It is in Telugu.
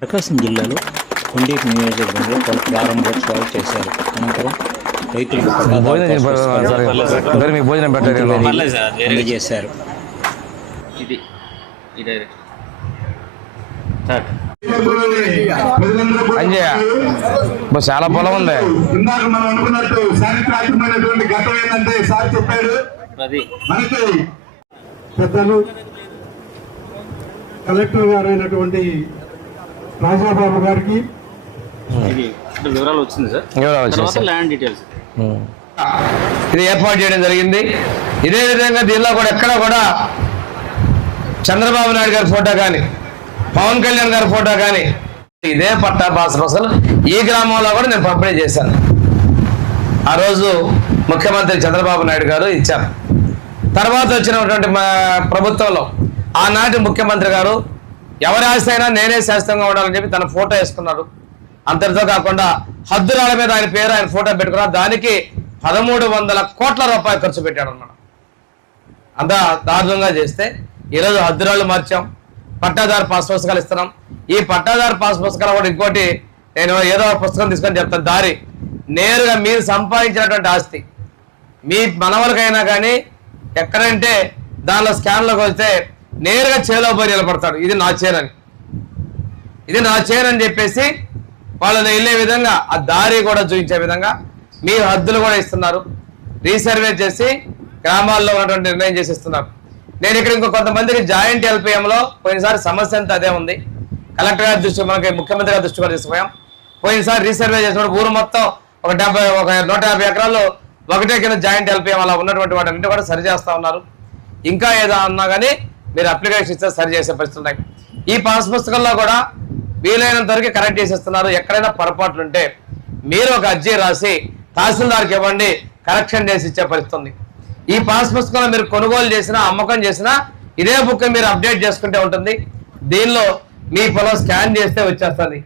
ప్రకాశం జిల్లాలో కొండేపి నియోజకవర్గంలో పలు ప్రారంభోత్సవాలు చేశారు. అనంతరం రైతులకు అందజేశారు. చాలా పొలం ఉంది. ఇందాక మనం అనుకున్నట్టు చారిత్రాత్మకమైనటువంటి ఘట్టం ఏంటంటే సార్ చెప్పాడు, మనకి పెద్దలు కలెక్టర్ గారు అయినటువంటి రాజాబాబు గారికి వివరాలు వచ్చింది సార్. ల్యాండ్ డీటెయిల్స్ ఇది ఏర్పాటు చేయడం జరిగింది. ఇదే విధంగా దీనిలో కూడా ఎక్కడ కూడా చంద్రబాబు నాయుడు గారి ఫోటో కానీ పవన్ కళ్యాణ్ గారి ఫోటో కానీ ఇదే పట్టా పాస్ పుస్తకాలు ఈ గ్రామంలో కూడా నేను పంపిణీ చేశాను. ఆ రోజు ముఖ్యమంత్రి చంద్రబాబు నాయుడు గారు ఇచ్చారు. తర్వాత వచ్చినటువంటి ప్రభుత్వంలో ఆనాటి ముఖ్యమంత్రి గారు ఎవరి ఆస్తి అయినా నేనే శాస్త్రంగా ఉండాలని చెప్పి తన ఫోటో వేసుకున్నారు. అంతటితో కాకుండా హద్దురాల మీద ఆయన పేరు ఆయన ఫోటో పెట్టుకున్నారు. దానికి 1300 కోట్ల రూపాయలు ఖర్చు పెట్టాడు అన్నమాట. అంత దారుణంగా చేస్తే ఈరోజు హద్దురాళ్ళు మార్చాం, పట్టాదారు పాస్ పుస్తకాలు ఇస్తున్నాం. ఈ పట్టాదారు పాస్ పుస్తకాలు కూడా ఇంకోటి నేను ఏదో పుస్తకం తీసుకొని చెప్తాను. దారి నేరుగా మీరు సంపాదించినటువంటి ఆస్తి మీ మనవలకైనా కానీ ఎక్కడంటే దానిలో స్కాన్లోకి వస్తే నేరుగా చేలో పోయి నిలబడతాడు. ఇది నా చేరని, ఇది నా చేరని చెప్పేసి వాళ్ళని వెళ్ళే విధంగా ఆ దారి కూడా చూపించే విధంగా మీ హద్దులు కూడా ఇస్తున్నారు. రీసర్వే చేసి గ్రామాల్లో ఉన్నటువంటి నిర్ణయం చేసి ఇస్తున్నారు. నేను ఇక్కడ ఇంకో కొంతమందికి జాయింట్ ఎల్పిఎంలో పోయినసారి సమస్య అంతా అదే ఉంది. కలెక్టర్ గారి దృష్టి మనకి ముఖ్యమంత్రి గారి దృష్టి కూడా తీసుకుపోయాం. పోయినసారి రీసర్వే చేసినప్పుడు ఊరు మొత్తం ఒక 150 ఎకరాల్లో ఒకటే కింద జాయింట్ ఎల్పిఎం అలా ఉన్నటువంటి వాటిని కూడా సరి చేస్తూ ఉన్నారు. ఇంకా ఏదో అన్నా కానీ మీరు అప్లికేషన్ ఇస్తే సరి చేసే పరిస్థితులు ఉన్నాయి. ఈ పాస్ పుస్తకంలో కూడా వీలైనంత వరకు కరెక్ట్ చేసేస్తున్నారు. ఎక్కడైనా పొరపాట్లు ఉంటే మీరు ఒక అర్జీ రాసి తహసీల్దార్కి ఇవ్వండి, కరెక్షన్ చేసి ఇచ్చే పరిస్థితుంది. ఈ పాస్ పుస్తకంలో మీరు కొనుగోలు చేసినా అమ్మకం చేసినా ఇదే బుక్ మీరు అప్డేట్ చేసుకుంటే ఉంటుంది. దీనిలో మీ పొలం స్కాన్ చేస్తే వచ్చేస్తుంది.